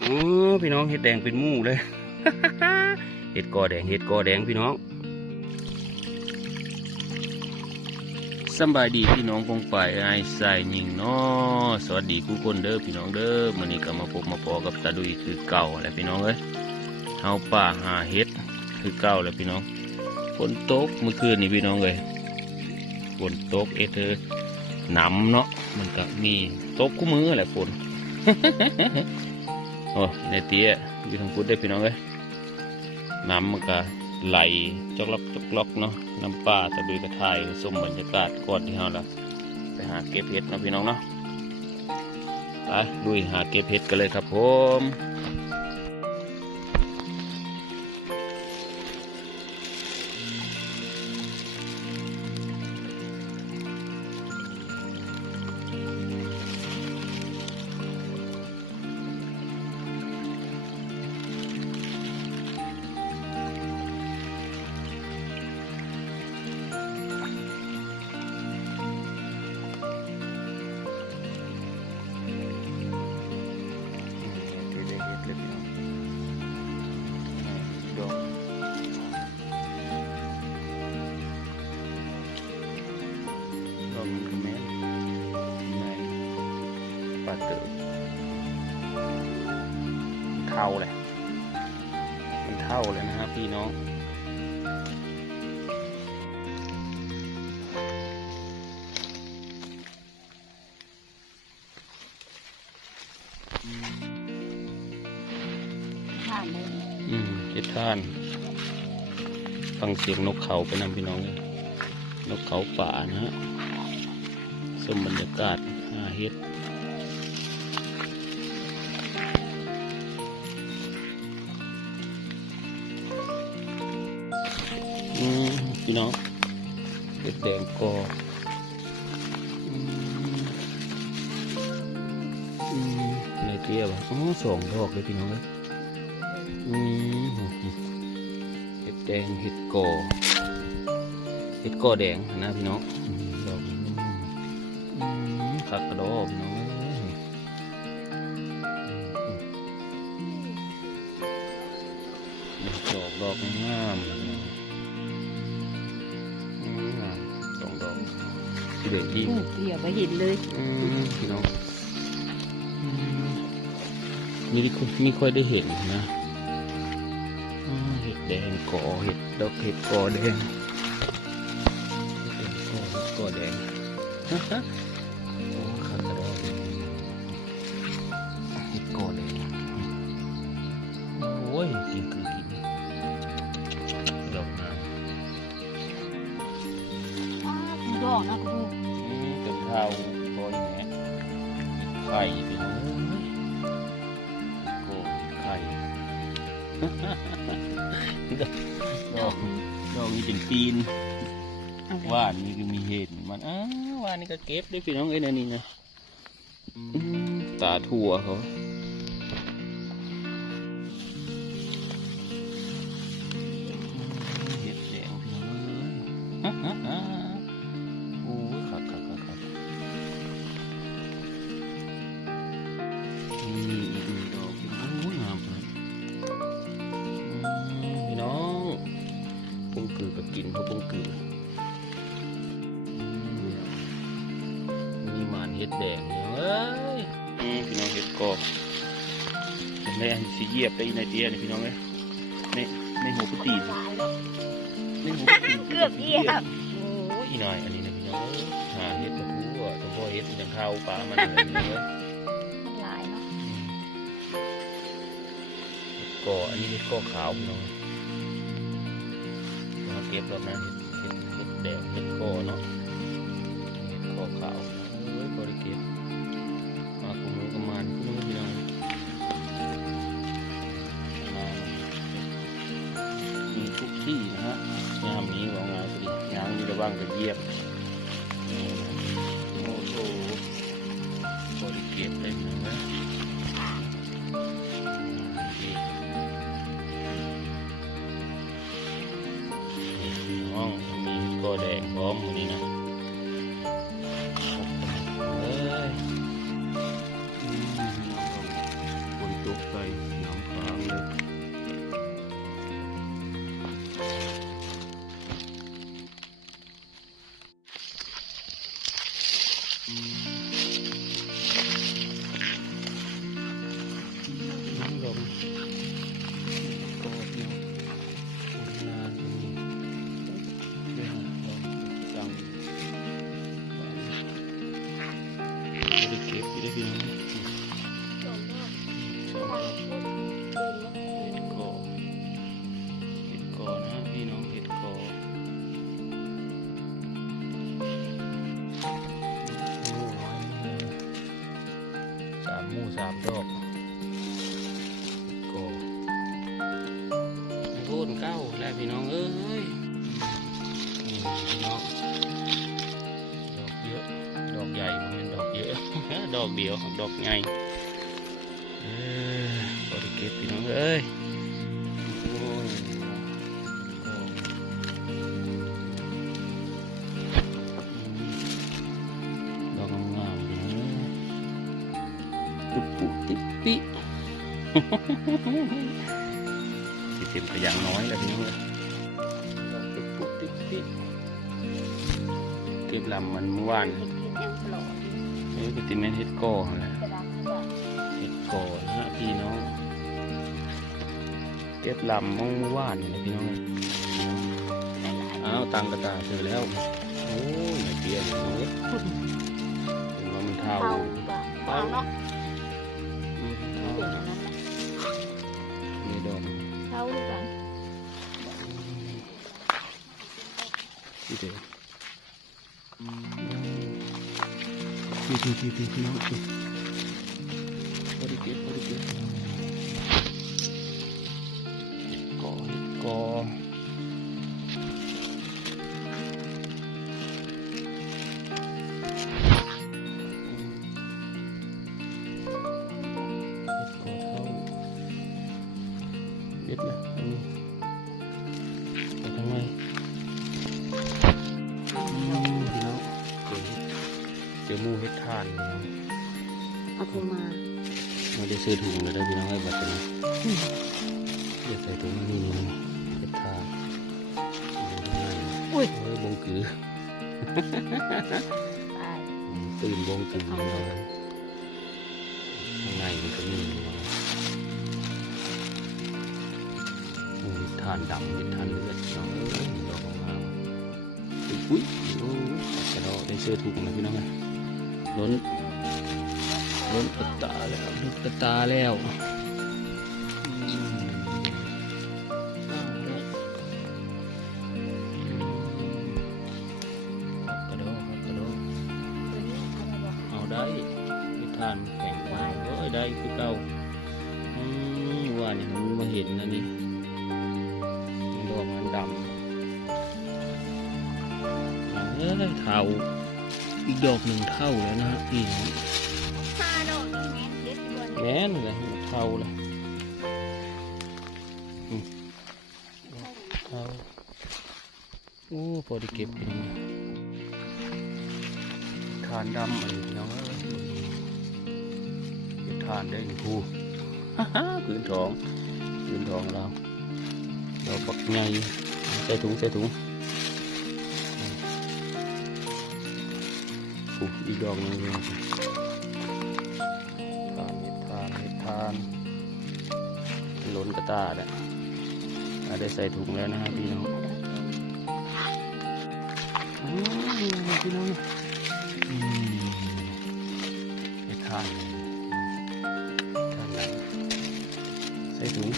โอ้พี่น้องเห็ดแดงเป็นมู่เลย เห็ดกอแดงเห็ดกอแดงพี่น้องสบายดีพี่น้องคงไปไอ้ใส่ยิงเนาะสวัสดีผู้คนเด้อพี่น้องเด้อมื้อนี้ก็มาพบมาพอกับตาดุยคือเก่าแหละพี่น้องเอ้ยเฮาป่าหาเห็ดคือเก่าแหละพี่น้องฝนตกเมื่อคืนนี่พี่น้องเอ้ยฝนตกเอเธอหนำเนาะมันก็มีตกคู่มือแหละฝน โอ้ในเตี้ยอยู่ทางพุทธได้พี่น้องเลยน้ำมันก็ไหลจอกล็อกจอกล็อกเนาะน้ำป่าตะบุยกระทายสมบรรยากาศก่อนที่เราละไปหาเก็บเห็ดนาะพี่น้องเนาะไปลุยหาเก็บเห็ดกันเลยครับผม ปลาตือมันเท่าเลยมันเท่าเลยนะครับพี่น้องอืมเจ็ดท่าน ฟังเสียงนกเขาไปนำพี่น้องเลยนกเขาป่านะฮะสมบรรยากาศหาเฮ็ด พี่น้องเด็ดแดงกออืมอืมในเตี้ยวะอ๋อสองดอกเลยพี่น้องเลยอืมเห็ดแดงเห็ดกอเห็ดกอแดงนะพี่น้องดอกนี้อืมคักกระดอพี่น้องเอ้ยดอกดอกงาม เด็ดดีพูดเกี่ยวไปเห็นเลยอืมพี่น้องอืมนี่ไม่ค่อยไม่ค่อยได้เห็นนะอ่าเห็ดแดงกอเห็ดดอกเห็ดกอแดงเห็ดกอเห็ดกอแดง ไข่พี่น้องโอ้ไข่ดอกดอกนี่เป็นปีนว่านนี่ก็มีเห็ดมันอ้าวว่านนี่ก็เก็บได้พี่น้องเอ้ยนะนี่นะตาถั่วเขา เห็ดแดงเนี่ยเอ้ยอืมพี่น้องเห็ดกอกแม่อันสีเหยียบไปในเตี้ยนี่พี่น้องเอ้ยในในหัวกุฏินี่ในหัวกุฏิเกือบเหยียบโอ้ยอีนายอันนี้นะพี่น้องหาเห็ดกระทู้อะตัวพ่อเห็ดยังเข้าปลามันเลยพี่น้องเอ้ยมันหลายเนาะเห็ดก่ออันนี้เห็ดก่อขาวพี่น้องเราเก็บแล้วนะเห็ดเห็ดเห็ดแดงเห็ดก่อเนาะเห็ดก่อขาว เอ้ยบริเก็บมาคุมือประมาณคุมือพี่น้องมามีทุกที่นะฮะยามนี้ว่าไงพอดียามนี้ระวังจะเยียบ สามดอกก็พูดเก้าแล้วพี่น้องเอ้ยนี่พี่น้องดอกเยอะดอกใหญ่มันเป็นดอกเยอะ ดอกเดียวดอกใหญ่เออบริเก็บพี่น้องเอ้ย ที่เต็มกระยังน้อยแล้วพี่น้องเลยดอกปุ๊บปุ๊บติ๊บติ๊บเก็บลำมันเมื่อวานเห็ดเห็ดยังปลอดเอ้ยก็ติเมนเฮ็ดก่อนั่นแหละกระดาษกระดาษเฮ็ดก่อนะฮะพี่น้องเก็บลำเมื่อวานนี่แหละพี่น้องเลยหลายๆอ้าวตังกระตาเจอแล้วโอ้ยไม่เปลี่ยนเลยเห็นว่ามันเท่าเท่าดีกว่าเท่าเนาะ เดพี่พี่พี่พี่พี่น้องพี่บริเกตบริเกต เอาถุงมาไม่ได้ซื้อถุงเลยได้อพี่น้องให้บัตรนี้เดี๋ยวใส่ถุงนี่นี่นี่เฮ็ดทานโอ้ยโอ้ยบงกือไปอืมตื่นบงกือเลยข้างในมันก็มีพี่น้องหมูเฮ็ดทานดำเฮ็ดทานเลือดพี่น้องเอ้ยดอกงามๆอุ้ยโอ้ยกระโดดได้ซื้อถุงนะพี่น้องนะล้น ล้นกระตาแล้วล้นกระตาแล้วอืมกระโดดกระโดดเอาได้ไปทานแข็งไว้โอ้ยได้คือเก่าว่านี่มันมาเห็นนะนี่มันดอกมันดำเอ้เท่าอีกดอกหนึ่งเท่าแล้วนะฮะพี่น้อง นแม่นเลยเท่าเลยอืมเท่าโอ้พอได้เก็บพี่น้องทานดำอะไรพี่น้องเอ้ยทานได้หนึ่งคู่ฮ่าฮ่าพื้นทองพื้นทองเราดอกบักใหญ่ใส่ถุงใส่ถุงอืมอู้อีกดอกนึงพี่น้อ ล้นกระตาเนี่ยอะได้ใส่ถุงแล้วนะครับพี่น้องอ๋อพี่น้องอืมเห็ดทานทานไหนใส่ถุง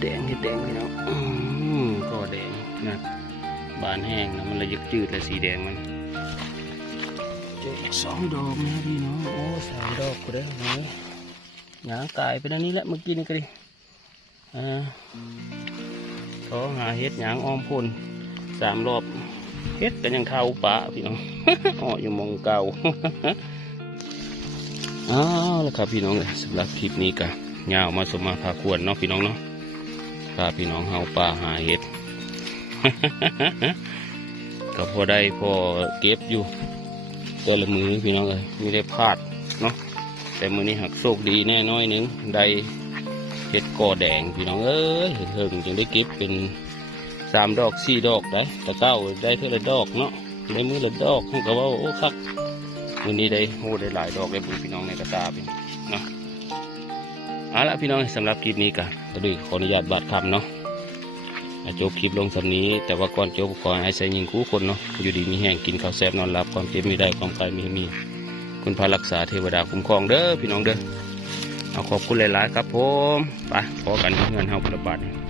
แดงเห็ดแดงพี่น้องอืมก็แดงนะบานแห้งนะมันเลยยึกจืดเลยสีแดงมันเจออีกสองดอกนะพี่น้องโอ้สามดอกกูได้ไหมหยางตายไปนั่นนี่แหละเมื่อกี้นี่ก็ดิอ่าขอหาเห็ดหยางอ้อมพ่นสามรอบเห็ดกันยังเท่าปะพี่น้องอ๋ออยู่หมองเก่าอ้าวแล้วครับพี่น้องเอ้ยสำหรับคลิปนี้ก็ยาวมาสมมาพาควรเนาะพี่น้องเนาะพาพี่น้องเฮาป่าหาเห็ดก็พอได้พอเก็บอยู่แต่ละมือพี่น้องเอ้ยไม่ได้พลาดเนาะแต่มือนี้หักโชคดีแน่น้อยหนึงได้เห็ดกอแดงพี่น้องเอ้ยเฮิงจึงได้เก็บเป็นสามดอกสี่ดอกได้แต่เก้าได้เท่าละดอกเนาะในมือละดอกเขาก็ว่าโอ้คักวันนี้ได้โหได้หลายดอกเลยพี่น้องในกระตาพี่เนาะ เอาละพี่น้องสำหรับคลิปนี้กันตะดือขออนุญาตบาดคำเนาะะจบคลิปลงสำนี้ แต่ว่าก่อนจบขอให้ใส่ยิงคู่คนเนาะอยู่ดีมีแห้งกินข้าวแซ่บนอนหลับความเจ็บไม่ได้ความกายมีมี คุณพระรักษาเทวดาคุ้มครองเด้อพี่น้องเด้อเอาขอบคุณหลายๆครับผมไปพอกันเงินเฮาประบาท